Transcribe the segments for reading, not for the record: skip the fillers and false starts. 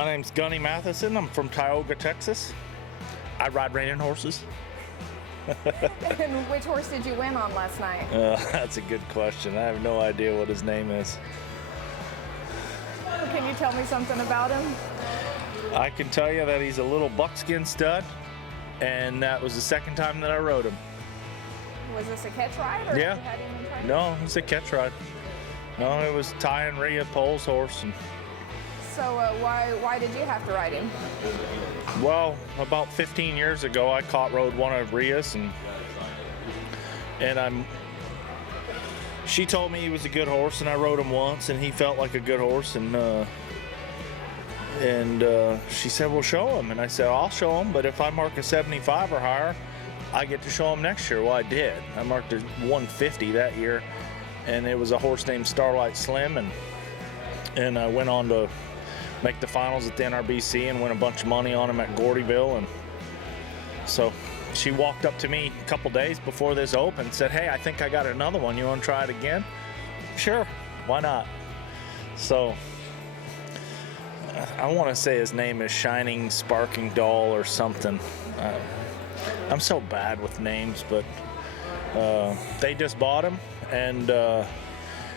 My name's Gunny Mathison. I'm from Tioga, Texas. I ride reining horses. And which horse did you win on last night? That's a good question. I have no idea what his name is. Can you tell me something about him? I can tell you that he's a little buckskin stud, and that was the second time that I rode him. Was this a catch ride, or Yeah. you had him in training? No, it's a catch ride. No, it was Ty and Rhea Pole's horse. And, So why did you have to ride him? well, about 15 years ago, I rode one of Rhea's, and she told me he was a good horse, and I rode him once, and he felt like a good horse, and she said, well, show him. And I said, I'll show him, but if I mark a 75 or higher, I get to show him next year. Well, I did. I marked a 150 that year, and it was a horse named Starlight Slim, and I went on to make the finals at the NRBC and win a bunch of money on him at Gordyville. And so she walked up to me a couple days before this open and said, hey, I think I got another one. You want to try it again? Sure, why not? So I want to say his name is Shining Sparking Doll or something. I'm so bad with names, but they just bought him, and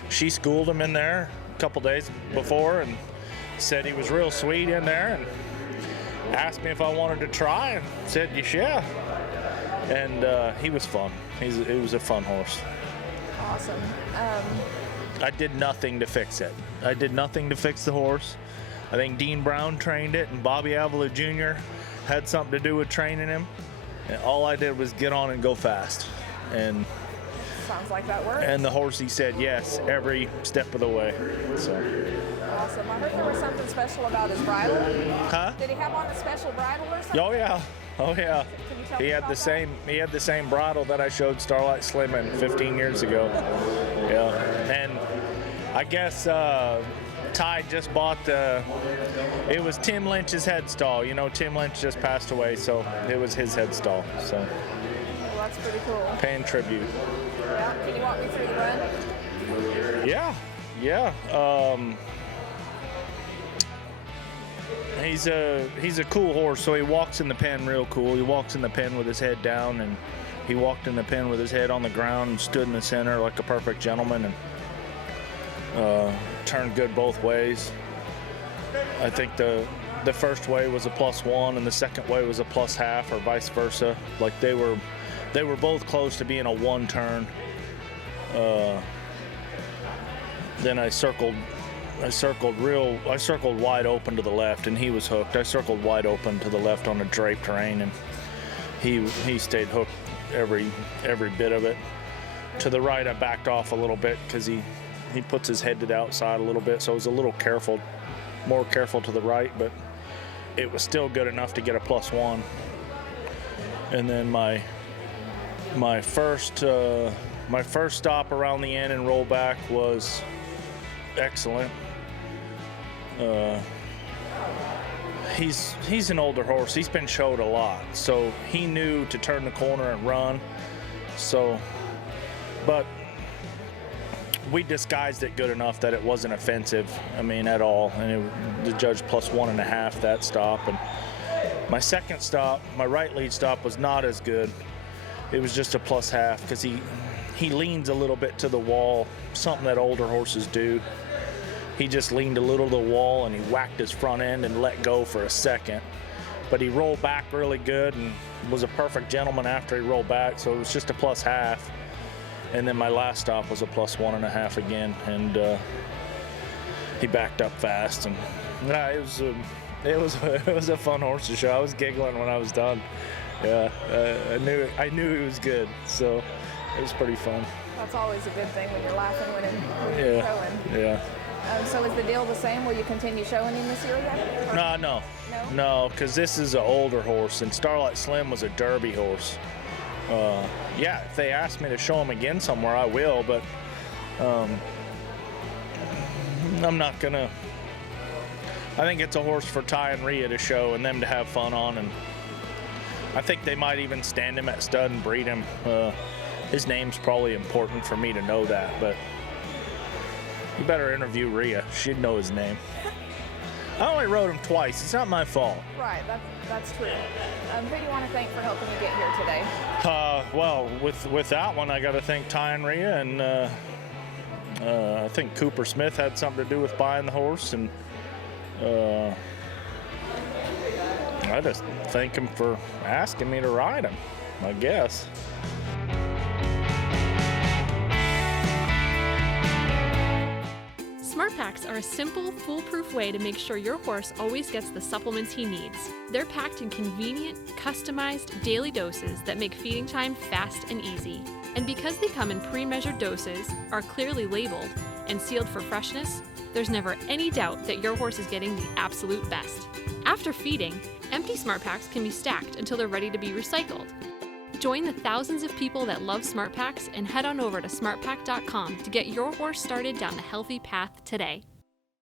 she schooled him in there a couple days before and said he was real sweet in there, and asked me if I wanted to try, and said, yeah. And he was fun. It was a fun horse. Awesome. I did nothing to fix it. I did nothing to fix the horse. I think Dean Brown trained it, and Bobby Avila Jr. had something to do with training him. And all I did was get on and go fast. And Sounds like that worked. the horse, he said yes every step of the way. So. Awesome. I heard there was something special about his bridle. Huh? Did he have on a special bridle or something? Oh yeah. Oh yeah. Can you tell He me had about the that? same. He had the same bridle that I showed Starlight Slim in 15 years ago. Yeah. And I guess Ty just bought it was Tim Lynch's head stall. You know, Tim Lynch just passed away, so it was his head stall. So Well, that's pretty cool. paying tribute. Yeah. Can you walk me through the run? Yeah. He's a cool horse. So he walks in the pen real cool. He walks in the pen with his head down, and he walked in the pen with his head on the ground and stood in the center like a perfect gentleman, and turned good both ways. I think the first way was a +1 and the second way was a +1/2 or vice versa. Like they were both close to being a 1 turn. Then I circled wide open to the left, and he was hooked. I circled wide open to the left on a draped rein, and he stayed hooked every bit of it. To the right, I backed off a little bit because he puts his head to the outside a little bit, so I was a little more careful to the right, but it was still good enough to get a +1. And then my first stop around the end and roll back was excellent. He's an older horse. He's been showed a lot, so he knew to turn the corner and run. So, but we disguised it good enough that it wasn't offensive. I mean, at all. And the judge +1.5 that stop. And my second stop, my right lead stop, was not as good. It was just a +1/2 because he leans a little bit to the wall, something that older horses do. He just leaned a little to the wall, and he whacked his front end and let go for a second. But he rolled back really good and was a perfect gentleman after he rolled back, so it was just a +1/2. And then my last stop was a +1.5 again, and he backed up fast. And it was a fun horse to show. I was giggling when I was done. Yeah, I knew he was good, so it was pretty fun. That's always a good thing when you're laughing when you're showing. Yeah. So is the deal the same? Will you continue showing him this year yet? No, because this is an older horse, and Starlight Slim was a Derby horse. Yeah, if they ask me to show him again somewhere, I will, but I'm not gonna. I think it's a horse for Ty and Rhea to show and them to have fun on, and I think they might even stand him at stud and breed him. His name's probably important for me to know that, but you better interview Rhea. She'd know his name. I only rode him twice. It's not my fault. Right, that's true. Who do you want to thank for helping you get here today? Well, with that one, I got to thank Ty and Rhea, and I think Cooper Smith had something to do with buying the horse, and I just thank him for asking me to ride him, I guess. Smart Packs are a simple, foolproof way to make sure your horse always gets the supplements he needs. They're packed in convenient, customized daily doses that make feeding time fast and easy. And because they come in pre-measured doses, are clearly labeled, and sealed for freshness, there's never any doubt that your horse is getting the absolute best. After feeding, empty Smart Packs can be stacked until they're ready to be recycled. Join the thousands of people that love Smart Packs and head on over to smartpack.com to get your horse started down the healthy path today.